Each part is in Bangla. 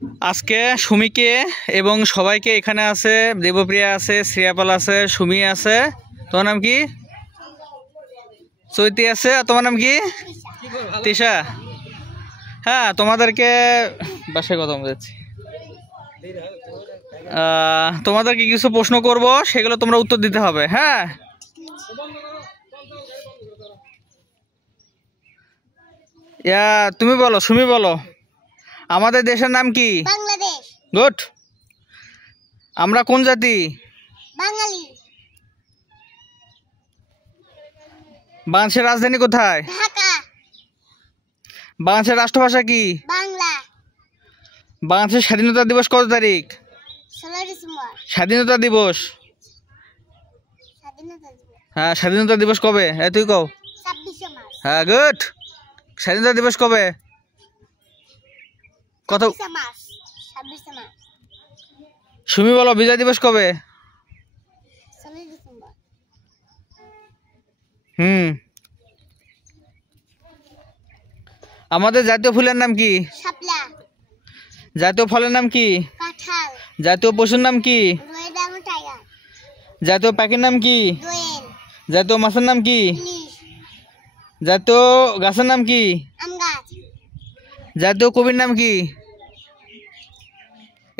আজকে সুমিকে এবং সবাইকে এখানে আছে, দেবপ্রিয়া আছে, শ্রেয়াপাল আছে, সুমি আছে। তোমার নাম কি? চৈতি আছে। আর তোমার নাম কি? তিশা। হ্যাঁ, তোমাদেরকে বাসায় কথা বলছি। তোমাদেরকে কিছু প্রশ্ন করব, সেগুলো তোমরা উত্তর দিতে হবে। হ্যাঁ, তুমি বলো, সুমি বলো। আমাদের দেশের নাম কি? বাংলাদেশ। গুড। আমরা কোন জাতি? বাঙালি। বাংলাদেশের রাজধানী কোথায়? ঢাকা। বাংলাদেশের রাষ্ট্রভাষা কি? বাংলা। বাংলাদেশের স্বাধীনতা দিবস কত তারিখ? 16 ডিসেম্বর। স্বাধীনতা দিবস। স্বাধীনতা দিবস হ্যাঁ, স্বাধীনতা দিবস কবে? তুই কও। 26 মার্চ। হ্যাঁ, গুড। স্বাধীনতা দিবস কবে? কত? 26 মার্চ। 26 মার্চ। সুমি বলো, বিজয় দিবস কবে? 16 ডিসেম্বর। আমাদের জাতীয় ফুলের নাম কি? শাপলা। জাতীয় ফলের নাম কি? কাঁঠাল। জাতীয় পশুর নাম কি? রয়েল এবং টাইগার। জাতীয় পাখির নাম কি? দোয়েল। জাতীয় মাছের নাম কি? ইলিশ। জাতীয় গাছের নাম কি? আম গাছ। জাতীয় কবির নাম কি?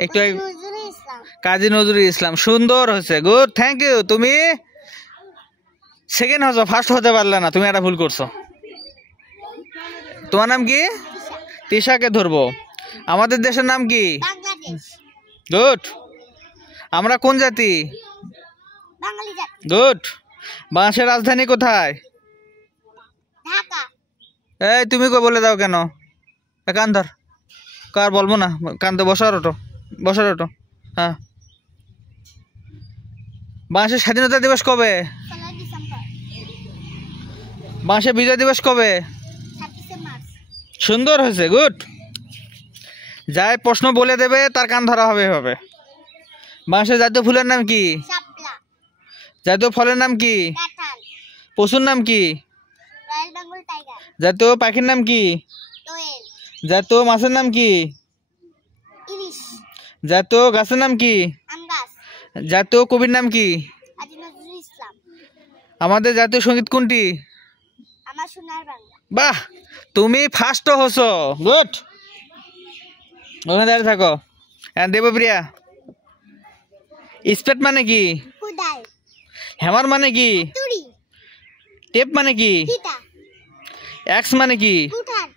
একটু নজরুল ইসলাম। কাজী নজরুল ইসলাম। সুন্দর হয়েছে, গুড, থ্যাংক ইউ। তুমি সেকেন্ড হচ্ছ, ফার্স্ট হতে পারলে না, তুমি একটা ভুল করছো। তোমার নাম কি? তিশাকে ধরবো। আমাদের দেশের নাম কি? বাংলাদেশ। গুড। আমরা কোন জাতি? বাঙালি জাতি। গুড। বাংলাদেশের রাজধানী কোথায়? ঢাকা। তুমি কই বলে দাও কেন? কান ধর। কার বলবো না, কানতে বসার ওটো, বসার ওটো। হ্যাঁ। বাংলাদেশের স্বাধীনতা দিবস কবে? 16 ডিসেম্বর। বাংলাদেশের বিজয় দিবস কবে? 26 মার্চ। সুন্দর হয়েছে, গুড। যাই প্রশ্ন বলে দেবে তার কান ধরা হবে এভাবে। বাংলাদেশের জাতীয় ফুলের নাম কি? শাপলা। জাতীয় ফলের নাম কি? কাঁঠাল। পশুর নাম কি? Royal Bengal tiger. জাতীয় পাখির নাম কি? দোয়েল। জাতীয় মাছের নাম কি? ইলিশ। জাতীয় গাছের নাম কি? আম গাছ। জাতীয় কবির নাম কি? কাজী নজরুল ইসলাম। আমাদের জাতীয় সঙ্গীত কোনটি? আমার সোনার বাংলা। বাহ, তুমি ফার্স্ট হছো, গুড। ওখানে দাঁড়িয়ে থাকো। দেবপ্রিয়া, স্পেড মানে কি? কুদাল। হ্যামার মানে কি? তুড়ি। টেপ মানে কি? ফিতা। এক্স মানে কি? কুঠার।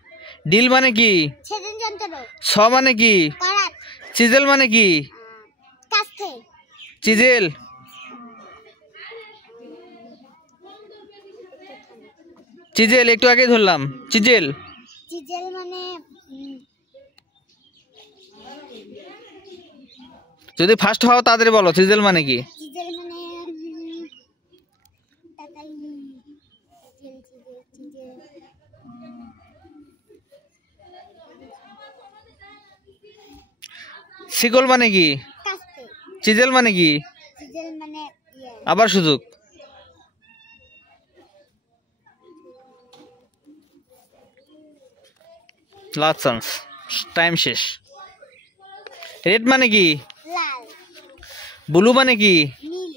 ডিল মানে কি? ছেদন যন্ত্র। ছ মানে কি? করাত। চিজেল মানে কি? কাস্তে। চিজেল। চিজেল একটু আগে ধরলাম, চিজেল। চিজেল মানে যদি ফার্স্ট হও তাড়াতাড়ি বলো, চিজেল মানে কি? চিজেল মানে তাতাই চিজেল চিজেল চিজেল শিকল মানে কি? কাস্তে। চিজেল মানে কি? চিজেল মানে আবার সুযোগ। লাস্ট চান্স, টাইম শেষ। রেড মানে কি? লাল। ব্লু মানে কি? নীল।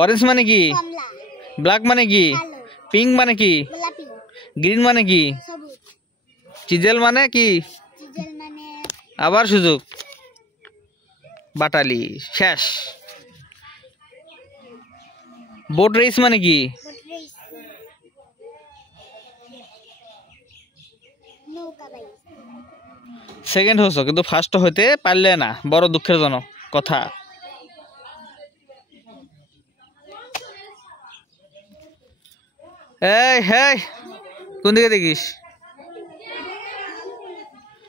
অরেঞ্জ মানে কি? কমলা। ব্ল্যাক মানে কি? কালো। পিঙ্ক মানে কি? গোলাপি। গ্রিন মানে কি? সবুজ। চিজেল মানে কি? চিজেল মানে আবার সুযোগ। বাটালি। শেষ। বোট রেস মানে কি? নৌকা বাইক। সেকেন্ড হচ্ছ, কিন্তু ফার্স্ট হইতে পারলে না, বড় দুঃখের জনক কথা। এই হেই, কোন দিকে দেখিস?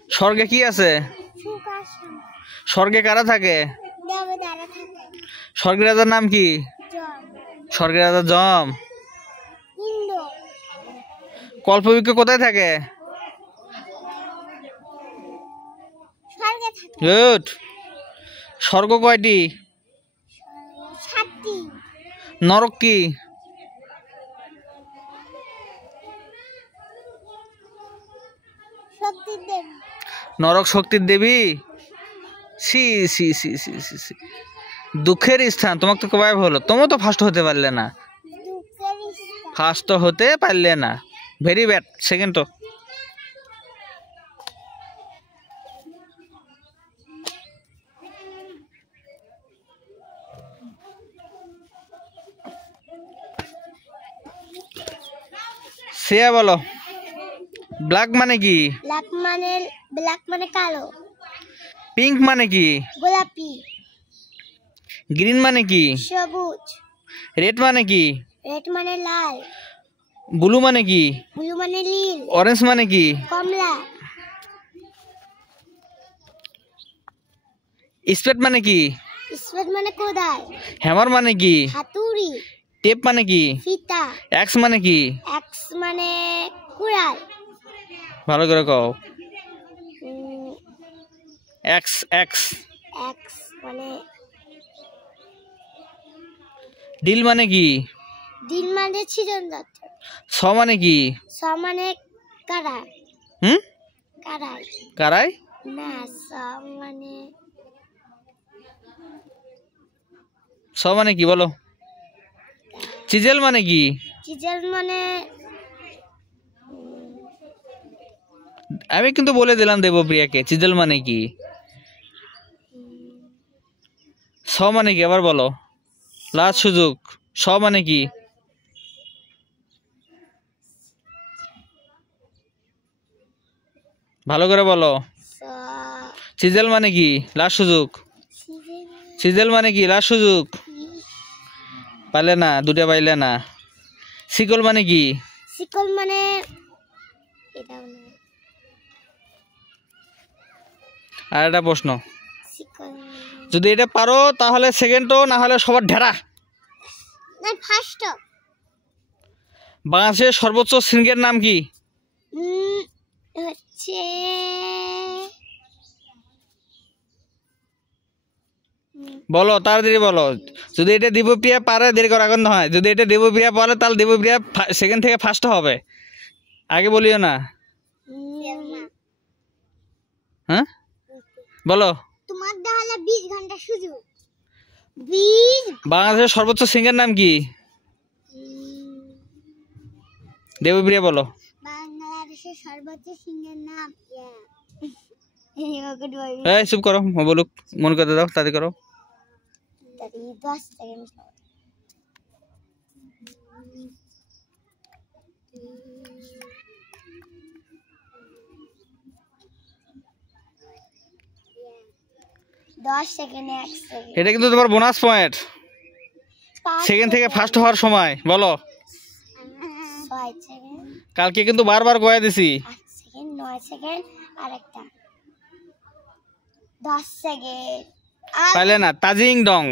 স্বর্গে কি আছে? স্বর্গে কারা থাকে? দেবতারা থাকে। স্বর্গের রাজার নাম কি? জম। স্বর্গের রাজা যম। ইন্দ্র। কল্পবৃক্ষ কোথায় থাকে? স্বর্গে থাকে। গুড। স্বর্গ কয়টি? 7টি। নরক কি? শক্তির দেবী। নরক শক্তির দেবী। সি সি সি সি সি সি দুঃখের স্থান। তোমাকে তো কবে হলো, তোমরা তো ফার্স্ট হতে পারলে না। দুঃখের স্থান। ফার্স্ট তো হতে পারলে না, ভেরি ব্যাড। সেকেন্ড তো শ্রেয়া বলো, ব্ল্যাক মানে কি? ব্ল্যাক মানে কালো। পিঙ্ক মানে কি? গোলাপি। গ্রিন মানে কি? সবুজ। রেড মানে কি? রেড মানে লাল। ব্লু মানে কি? ব্লু মানে নীল। অরেঞ্জ মানে কি? কমলা। স্পেড মানে কি? স্পেড মানে কোদাল। হ্যামার মানে কি? হাতুড়ি। টেপ মানে কি? ফিতা। এক্স মানে কি? এক্স মানে কুড়াল। ভালো করে কও। উম, এক্স এক্স। এক্স মানে ডিল মানে কি? ডিল মানে ছিদ্রযন্ত্র। ছ মানে কি? স মানে কারাই। হুম, কারাই কারাই। না, স মানে ছ মানে কি বলো? চিজেল মানে কি? চিজেল মানে আমি কিন্তু বলে দিলাম দেবপ্রিয়াকে চিজেল মানে কি। ছ মানে কি আবার বলো, লাস্ট সুযোগ। স মানে কি? ভালো করে বলো। স চিজেল মানে কি? লাস্ট সুযোগ। চিজেল চিজেল মানে কি? লাস্ট সুযোগ। পাইলে না, দুটা পাইলে না। শিকল মানে কি? শিকল মানে এটা না, আর একটা প্রশ্ন, শিকল যদি এটা পারো তাহলে সেকেন্ড, না হলে সবার ঢেরা। না, ফার্স্ট। বাংলাদেশের সর্বোচ্চ শৃঙ্গের নাম কি? হচ্ছে বলো, তাড়াতাড়ি বলো। যদি এটা দেবপ্রিয়া পারে, দেরি করা এখন নয়। যদি এটা দেবপ্রিয়া পারে তাহলে দেবপ্রিয়া সেকেন্ড থেকে ফার্স্ট হবে। আগে বলিও না। হ্যাঁ বলো। তোমার দেওয়ালে 20 ঘন্টা সুযোগ। 20 বাংলাদেশের সর্বোচ্চ সিঙ্গার নাম কি? দেবপ্রিয়া বলো। বাংলাদেশের সর্বোচ্চ সিংহের নাম এই চুপ করো, বলুক, মনে করতে দাও, তাড়াতাড়ি করো। 10 সেকেন্ড। এটা কিন্তু তোমার বোনাস পয়েন্ট, সেকেন্ড থেকে ফার্স্ট হওয়ার সময়। বলো, 6 সেকেন্ড। কালকে কিন্তু বারবার কয়ে দিছি। 8 সেকেন্ড, 9 সেকেন্ড, আর একটা 10 সেকেন্ড। পাইলে না। তাজিং ডং।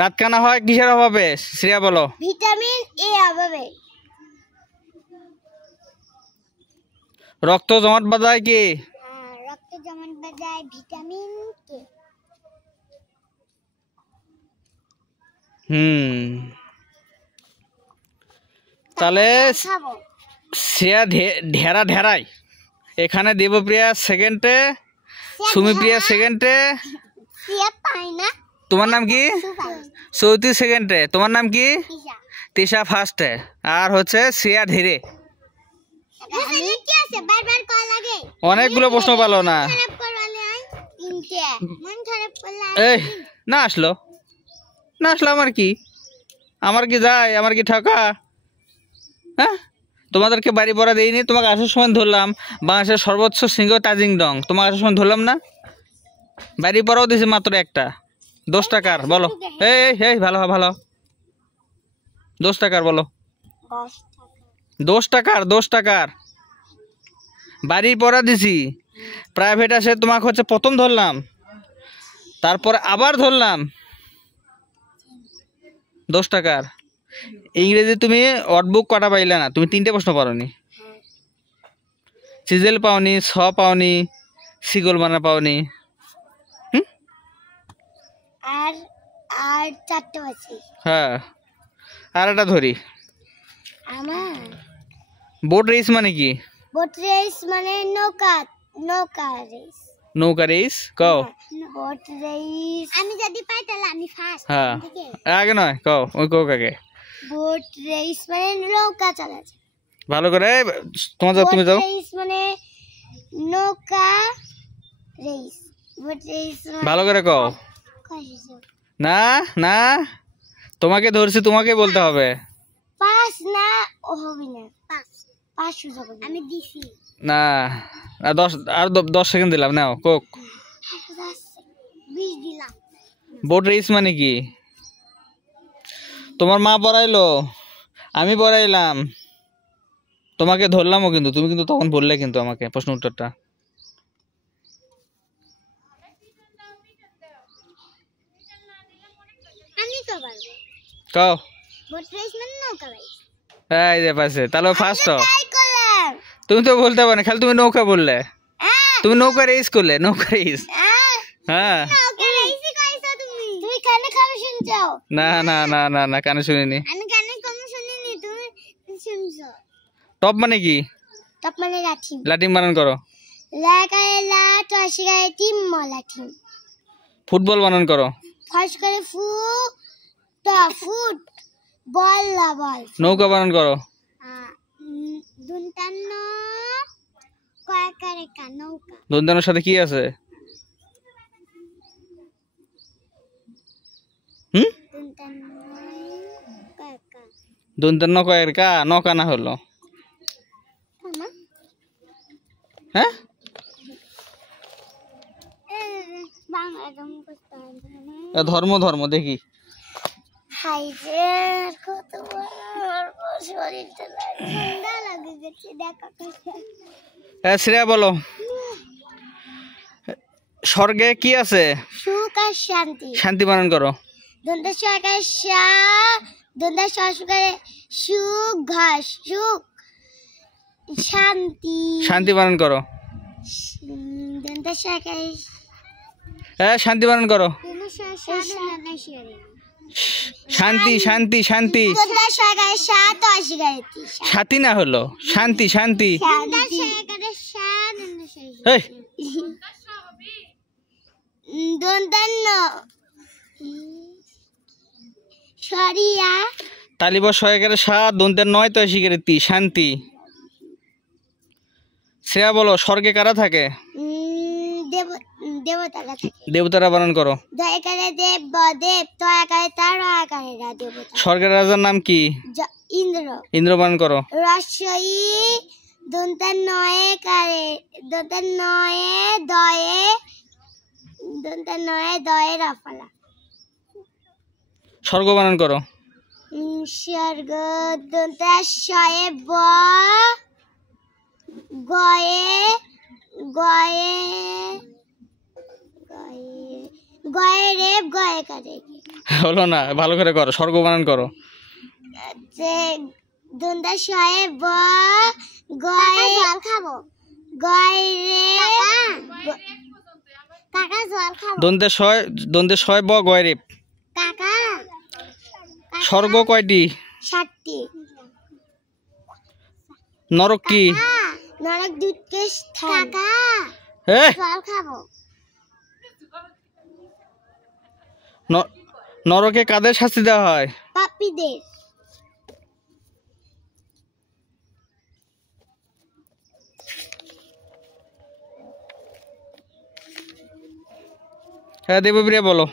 রাত কানা হয় কিসের অভাবে? শ্রেয়া বলো। ভিটামিন এ অভাবে। রক্ত জমাট বাঁধায় কি? রক্ত জমাট বাঁধায় ভিটামিন কে। তাহলে খাবো। শ্রেয়া ঢেরা ঢেরাই। এখানে দেবপ্রিয়া সেকেন্ডে, সুমিপ্রিয়া সেকেন্ডে। পাই না। তোমার নাম কি? চৌতি সেকেন্ডে। তোমার নাম কি? তিশা ফার্স্টে। আর হচ্ছে শ্রেয়া ধীরে। অনেকগুলো প্রশ্ন পালো না। এই না আসলো, না আসলো আমার কি? আমার কি যায়? আমার কি ঠকা? হ্যাঁ, তোমাদেরকে বাড়ি পড়া দিইনি। তোমাকে আসার সময় ধরলাম বাংলাদেশের সর্বোচ্চ শৃঙ্গ তাজিং ডং। তোমাকে আসার সময় ধরলাম না? বাড়ি পড়াও দিয়েছি মাত্র একটা। 10 টাকার বলো। এই এই ভালো ভালো 10 টাকার বলো। 10 টাকার, 10 টাকার বাড়ি পড়া দিছি। প্রাইভেট আসে তোমাকে হচ্ছে প্রথম ধরলাম, তারপর আবার ধরলাম। 10 টাকার। ইংরেজি তুমি ওয়ার্ডবুক কটা পাইলে না? তুমি 3টে প্রশ্ন পারোনি। চিজেল পাওনি, ছ পাওনি, শিকল মানা পাওনি। আর আর 4টে আছে। হ্যাঁ, আর একটা ধরি। আমার বোট রেস মানে কি? বোট রেস মানে নৌকা নৌকা রেস। নৌকা রেস কও। বোট রেস আমি যদি পাই তাহলে আমি ফার্স্ট। হ্যাঁ আগে নয় কও, ওই কও আগে। বোট রেস মানে নৌকা চালাচ্ছে। ভালো করে তুমি যাও। বোট রেস মানে নৌকা রেস। বোট রেস ভালো করে কও। না না, তোমাকে ধরছি, তোমাকে বলতে হবে। পাস না ও হবে না। পাস পাস সুযোগ আমি দিছি না। 10 সেকেন্ড দিলাম, নাও কোক। 20 দিলাম। বোট রেস মানে কি? তোমার মা পড়াইলো, আমি পড়াইলাম, তোমাকে ধরলামও, কিন্তু তুমি কিন্তু তখন বললে কিন্তু আমাকে প্রশ্ন উত্তরটা। আমি তো পারবো। কও। বোট রেস মানে নৌকা রেস। এই যে পাশে, তাহলে ফার্স্ট হও। ট্রাই করলাম। তুমি তো বলতে পারো না, খালি তুমি নৌকা বললে। তুমি নৌকা রেস করলে, নৌকা রেস। হ্যাঁ নৌকা রেসই কইছো তুমি। তুমি কানে খাবে শুনছো? না না না না না, কানে শুনিনি। আমি কানে কম শুনিনি, তুমি শুনছো। টপ মানে কি? টপ মানে লাঠি। লাঠি বানান করো। লাকায় লা টসিগায় টিম লাঠি। ফুটবল বানান করো। ফার্স্ট করে ফু টা ফুট বল লা বল। নৌকা বানান করো। দুনতান্ন কয়কারে কা নৌকা। দন্তানোর সাথে কি আছে? দুনতান্ন কয়কা। দন্তান্ন কয়ের কা, নৌকা না হলো। মামা হ্যাঁ বাংলা একদম বুঝতে হবে না। ধর্ম ধর্ম দেখি। হাই রে কত বড় শরীরটা লাগে, ঠান্ডা লাগে গেছে দেখা কাছে। শ্রেয়া বলো, স্বর্গে কি আছে? সুখ আর শান্তি। শান্তি বানান করো। দন্তা সরকার সা দন্তা সরকারে সুখ ঘাস সুখ শান্তি। শান্তি বানান করো। দন্তা সরকারে শান্তি বানান করো। শান্তি শান্তি শান্তি। দন্তা সরকারে সা তো অস্বীকারতি। সাথী না হলো, শান্তি শান্তি। দন্তা সরকারে সা এই দন্তান্ন সরিয়া তালিব 111 দন্তের 9 তো শিকারিতি শান্তি। শ্রেয়া বলো, স্বর্গে কারা থাকে? দেবতারা থাকে। দেবতারা বানান করো। দয়াকারে দেব দেব তো আকারে তার আকারে দেবতা। স্বর্গের রাজার নাম কি? ইন্দ্র। ইন্দ্র বানান করো। রস্যই দন্তার নয়ে কারে দন্তার নয়ে দয়ে রাফালা। স্বর্গ বানান করো। স্বর্গ দন্তার শয়ে ব গয়ে গয়ে গয়ে গয়ে রে গয়ে কারে। হলো না, ভালো করে করো, স্বর্গ বানান করো। যে দন্তার শয়ে ব গয়ে জল খাবো গয়ে রে কাকা জল খাবো। দন্তের 6 ব গয় রে। কাকা স্বর্গ কয়টি? 7টি। নরক কি? নরক দুধকে কাকা জল খাবো। নরকে কাদের শাস্তি দেওয়া হয়? পাপীদের। হ্যাঁ দেবপ্রিয়া বলো,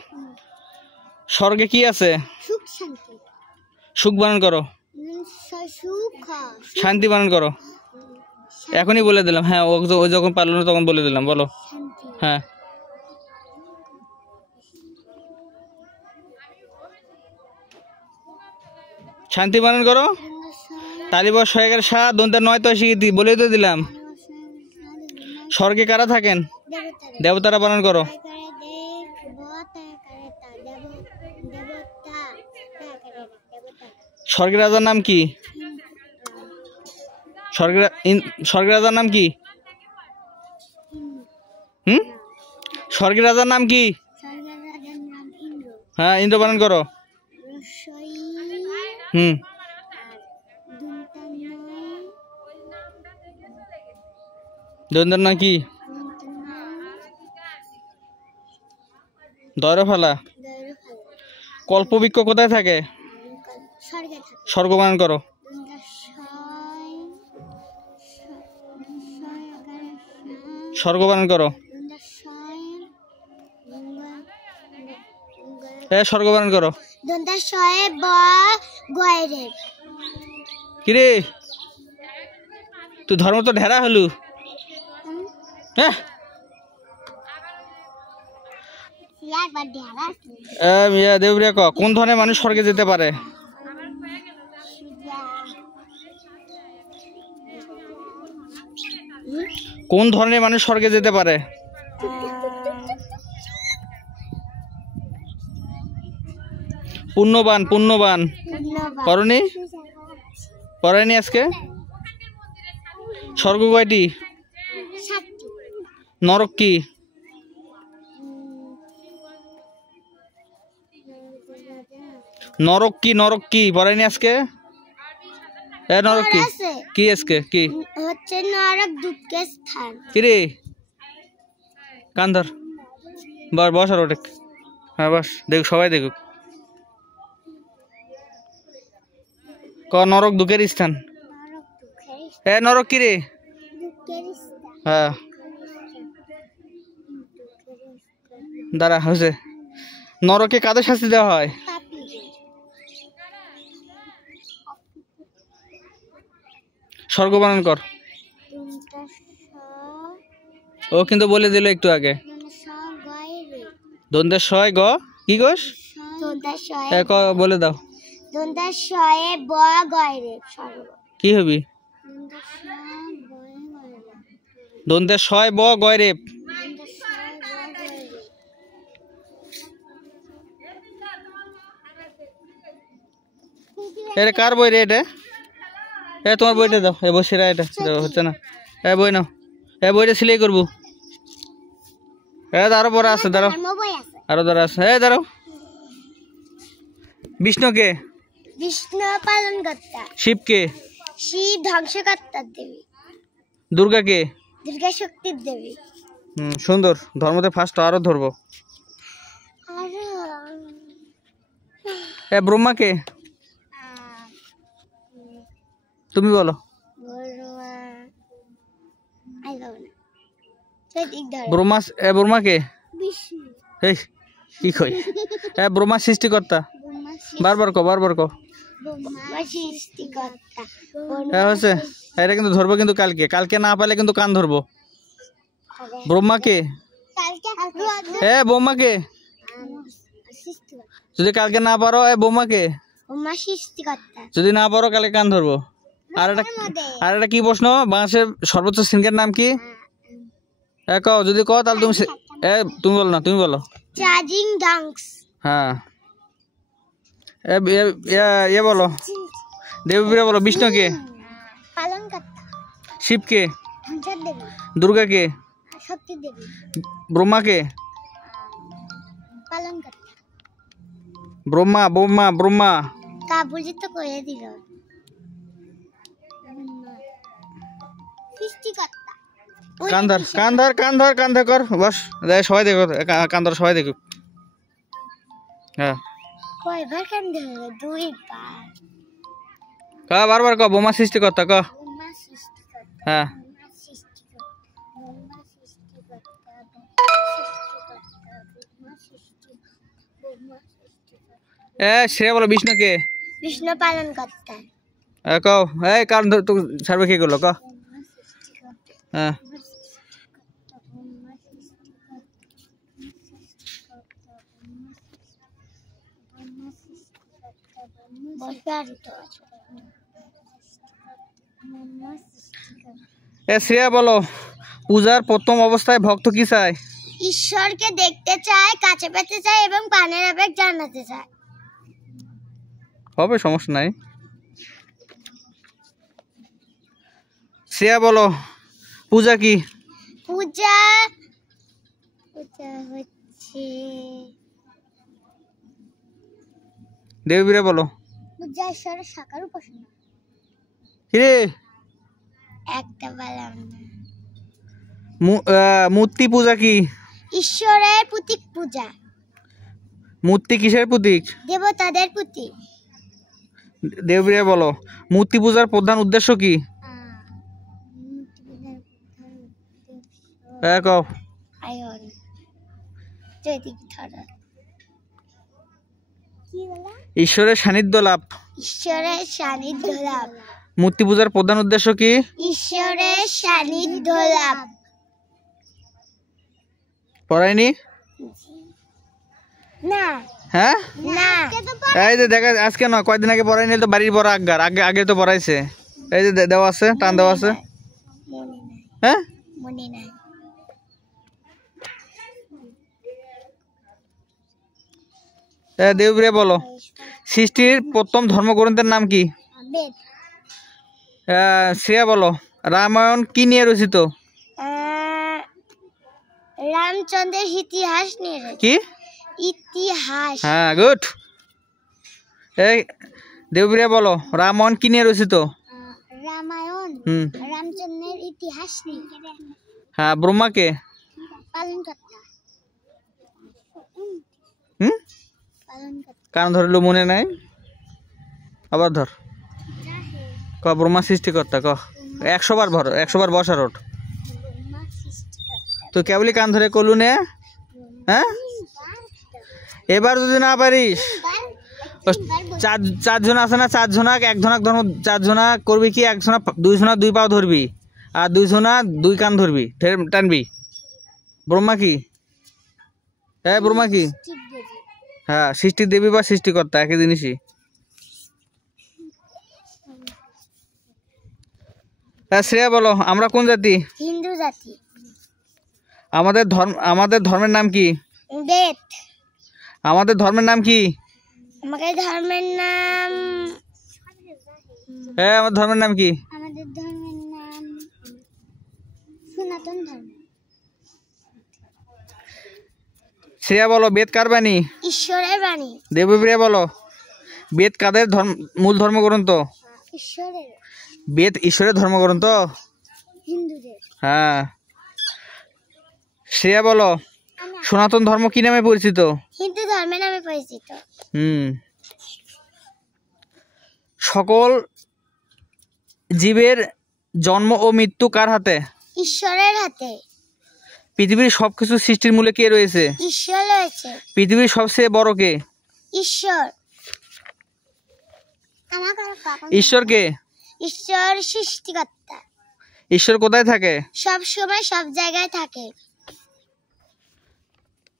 স্বর্গে কি আছে? সুখ শান্তি। সুখ বানান করো। সুখ শান্তি বানান করো। এখনই বলে দিলাম। হ্যাঁ ও যখন পারলো না তখন বলে দিলাম, বলো। হ্যাঁ শান্তি বানান করো। তালিব 111 দন্তের 9 তো শিখি বলেই তো দিলাম। স্বর্গে কারা থাকেন? দেবতারা বানান করো। স্বর্গের রাজার নাম কি? স্বর্গের রাজার নাম কি? স্বর্গের রাজার নাম কি? হ্যাঁ ইন্দ্র বানান করো। দন্তের না কি? দয়রফালা। কল্পবৃক্ষ কোথায় থাকে? স্বর্গ বানান করো। স্বর্গ বানান করো। স্বর্গ বানান করো। কিরে তুই ধর্ম তো ঢেরা হলু। হ্যাঁ দেবরিয়া ক কোন ধরনের মানুষ স্বর্গে যেতে পারে? কোন ধরনের মানুষ স্বর্গে যেতে পারে? পুণ্যবান। পুণ্যবান করনি? করেনি আজকে? স্বর্গ কয়টি? নরক কি? নরক কি? নরক কি পড়ায়নি আজকে? নরক কি? কি আজকে কি হচ্ছে? নরক দুঃখের স্থান। কিরে কান ধর। বস বস আর ওটা। হ্যাঁ বস, দেখ সবাই দেখুক। ক নরক দুঃখের স্থান। নরক কি রে? হ্যাঁ দাঁড়া হয়েছে। নরকে কাদের শাস্তি দেওয়া হয়? স্বর্গ বানান কর। ও কিন্তু বলে দিল একটু আগে। দন্তের শয় গ কি গোস? বলে দাও। কি হবি? দন্তের শয় ব গয় রেপ। এটা কার বই রে? এটা তোমার বইটা দাও। বসিরা এটা হচ্ছে না। বই নাও। বইটা সিলাই করবো। আরো বড় আছে, দাঁড়াও। আরো দাঁড়া আছে। দাঁড়াও। বিষ্ণুকে? বিষ্ণু পালন কর্তা। শিবকে? শিব ধ্বংসকর্তার দেবী। দুর্গাকে? দুর্গা শক্তির দেবী। সুন্দর। ধর্মতে ফার্স্ট আরো ধরবো। ব্রহ্মাকে? তুমি বলো। ব্রহ্মাকে? কি কই? ব্রহ্মা সৃষ্টিকর্তা। বারবার কো, বারবার কো। হচ্ছে। এটা কিন্তু ধরবো কিন্তু কালকে। কালকে না পালে কিন্তু কান ধরবো। ব্রহ্মাকে? ব্রহ্মাকে যদি কালকে না পারো ব্রহ্মাকে? যদি না পারো কালকে কান ধরবো। আর একটা কি প্রশ্ন? বাংলাদেশের সর্বোচ্চ সিঙ্গার নাম কি? কও। যদি কও তাহলে তুমি তুমি বলো না, তুমি বলো। হ্যাঁ বলো। দেবীরা বলো। বিষ্ণুকে? শিবকে? দুর্গাকে? ব্রহ্মাকে? ব্রহ্মা ব্রহ্মা ব্রহ্মা। কান্ধার কান্ধার কান্ধার কান্ধা কর। বস সবাই দেখো। কান্ধার সবাই দেখুক। হ্যাঁ বারবার ক। বোমা সৃষ্টিকর্তা ক। হ্যাঁ শ্রেয়া বলো। বিষ্ণুকে? বিষ্ণু পালন কর্তা। কও। কারণ ছাড়বে কি করলো ক। হ্যাঁ শ্রেয়া বলো। পূজার প্রথম অবস্থায় ভক্ত কি চায়? ঈশ্বরকে দেখতে চায়, কাছে পেতে চায় এবং পানের আবেগ জানাতে চায়। হবে, সমস্যা নাই। শ্রেয়া বলো। পূজা কি? পূজা হচ্ছে দেবীরা বলো। পূজা ঈশ্বরের সাকার উপাসনা। কিরে একটা বললাম না। মূর্তি পূজা কি? ঈশ্বরের প্রতীক পূজা। মূর্তি কিসের প্রতীক? দেবতাদের প্রতীক। দেবপ্রিয়া বলো, মূর্তি পূজার প্রধান উদ্দেশ্য কি? কও। ঈশ্বরের সান্নিধ্য লাভ। ঈশ্বরের সান্নিধ্য লাভ। মূর্তি পূজার প্রধান উদ্দেশ্য কি? ঈশ্বরের সান্নিধ্য লাভ। পড়ায়নি? না। হ্যাঁ, না। এই যে দেখা আজকে না, কয়দিন আগে পড়ায়নি তো, বাড়ির বড় আজ্ঞার আগে আগে তো পড়াইছে। এই যে দেওয়া আছে, টান দেওয়া আছে। হ্যাঁ, মনে নাই। দেবপ্রিয়া বলো, সৃষ্টির প্রথম ধর্মগ্রন্থের নাম কি? বেদ। শ্রেয়া বলো, রামায়ণ কি নিয়ে রচিত? রামচন্দ্রের ইতিহাস নিয়ে। কি ইতিহাস? হ্যাঁ, গুড। এই দেবপ্রিয়া বলো, রামায়ণ কি নিয়ে রচিত? রামায়ণ রামচন্দ্রের ইতিহাস নিয়ে। হ্যাঁ, ব্রহ্মাকে পালনকর্তা। কান ধরলো মনে নাই, আবার ধর। ক ব্রহ্মা সৃষ্টিকর্তা, ক 100 বার ভর, 100 বার বসার ওঠ। তো কেবলই কান ধরে কলু নে। হ্যাঁ, এবার যদি না পারিস, চারজন আছে না, 4 জনা, 1 জনাক ধর্ম, 4 জনা করবি কি, 1 জনা 2 জনা 2 পাও ধরবি, আর 2 জনা 2 কান ধরবি, টানবি। ব্রহ্মা কি? ব্রহ্মা কি? হ্যাঁ, সৃষ্টি দেবী বা সৃষ্টিকর্তা একই জিনিসই। শ্রেয়া বলো, আমরা কোন জাতি? হিন্দু জাতি। আমাদের ধর্মের নাম কি? বেদ। আমাদের ধর্মের নাম কি? আমাদের ধর্মের নাম। আমার ধর্মের নাম কি? আমাদের ধর্মের নাম সনাতন ধর্ম। শ্রেয়া বলো, বেদ কার বাণী? ঈশ্বরের বাণী। দেবপ্রিয়া বলো, বেদ কাদের মূল ধর্মগ্রন্থ? ঈশ্বরের। বেদ ঈশ্বরের ধর্মগ্রন্থ? হিন্দুদের। হ্যাঁ। শ্রেয়া বলো, সনাতন ধর্ম কি নামে পরিচিত? হিন্দু ধর্মের নামে পরিচিত। সকল জীবের জন্ম ও মৃত্যু কার হাতে? ঈশ্বরের হাতে। পৃথিবীর সবকিছু সৃষ্টির মূলে কে রয়েছে? ঈশ্বর রয়েছে। পৃথিবীর সবচেয়ে বড় কে? ঈশ্বর। ঈশ্বর কে? ঈশ্বর সৃষ্টিকর্তা। ঈশ্বর কোথায় থাকে? সব সময় সব জায়গায় থাকে।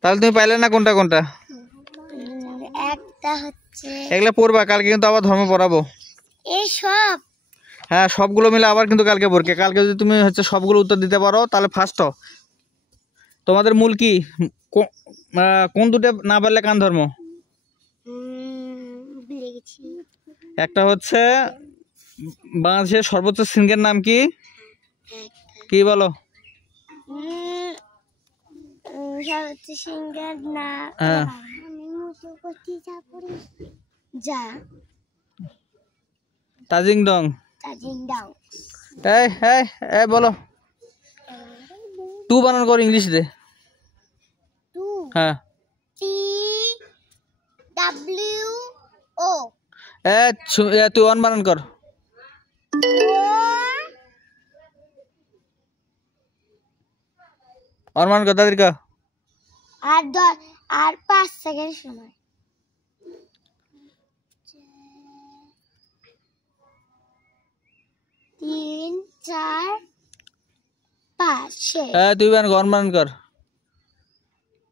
তাহলে তুমি পাইলে না কোনটা কোনটা? একটা হচ্ছে, এগুলা পড়বা, কালকে কিন্তু আবার ধর্ম পড়াবো। এই সব। হ্যাঁ, সবগুলো মিলে আবার কিন্তু কালকে পড়কে। কালকে যদি তুমি সবগুলো উত্তর দিতে পারো তাহলে ফার্স্ট হও। তোমাদের মূল কি? কোন দুটো না পারলে কান ধর্ম? একটা হচ্ছে বাংলাদেশের সর্বোচ্চ শৃঙ্গের নাম কি? কি বলো? সর্বোচ্চ শৃঙ্গের নাম তাজিং ডং। বলো, 2 বানান কর ইংলিশ রে। হ্যাঁ, TWO। তুই 1 বানান কর। বানান কর তাদের কা। আর 5 সেকেন্ড সময়। 3 4 5 তুই বানান কর।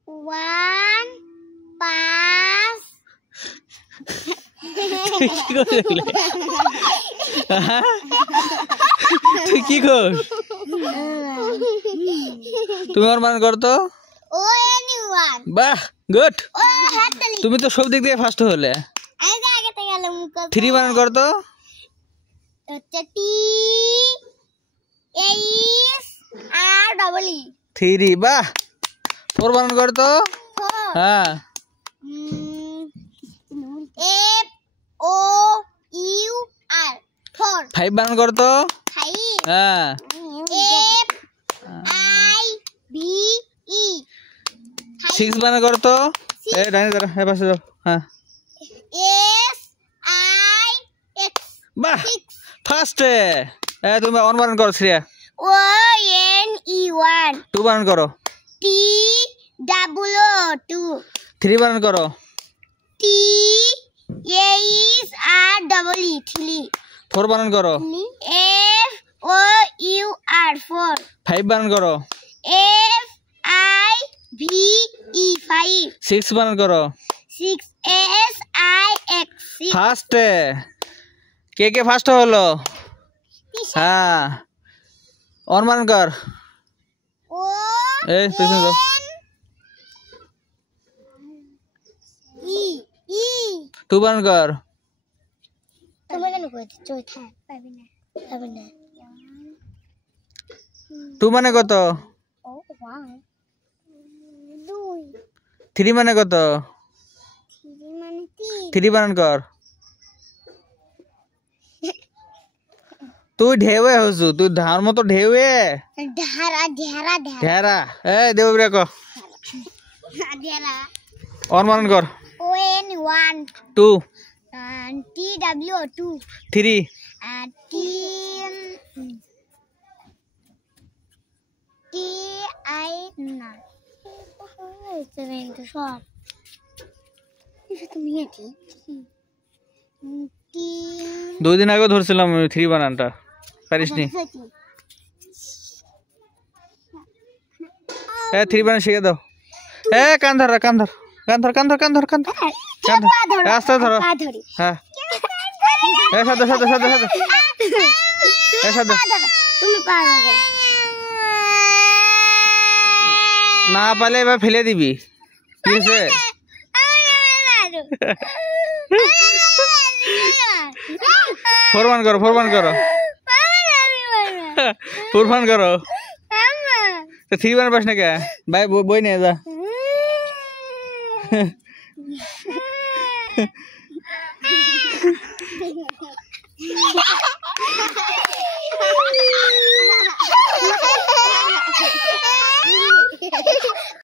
1 5। তুই কি কর? তুমি বানান কর তো। বাহ, গুড। তুমি তো সব দিক দিয়ে ফার্স্ট হলে। 3 বানান কর তো। থ্রি। বাহ। 4 বানান কর তো। হ্যাঁ। FOUR 4। 5 বানান কর তো। হ্যাঁ। FI E 6 বানান করো তো। এ ডাইনে দাঁড়া, এ পাশে যাও। হ্যাঁ S I X বাহ, ফার্স্টে। এ তুমি অন বানান করো শ্রেয়া। O N E 1 2 বানান করো। T double O 2 3 বানান করো। T A is R double E 3 4 বানান করো। F O U R 4 5 বানান করো। F I V E 5 6 বানান করো। 6 S I X 6 ফার্স্টে। কে কে ফার্স্ট হলো? হ্যাঁ অন বানান কর। O এই পেছনে যাও। E E 2 বানান কর। তুমি কেন কইতে চৈথা পাবি না 2 মানে কত? ও 1 2 3 মানে কত? 3 মানে 3 3 বানান কর। তুই ঢেউয়ে হসু, তুই ধার মতো ঢেউয়ে ধারা ঢেরা। এই দেবরে কো ধারা অন বানান কর। O N 1 2 T W 2 3 T T I না তুমি তো সব তুমি এটি T 2 দিন আগে ধরছিলাম 3 বানানটা, পারিস নি। এ 3 বানান শিখে দাও। এ কান ধর আস্তে ধরো। হ্যাঁ এ সাদা এ সাদা তুমি পারো না পালে এবার ফেলে দিবি। কি হয়েছে? 4 বানান করো। 4 বানান করো। 3 বানান পাস না কে? ভাই বই নিয়ে যা।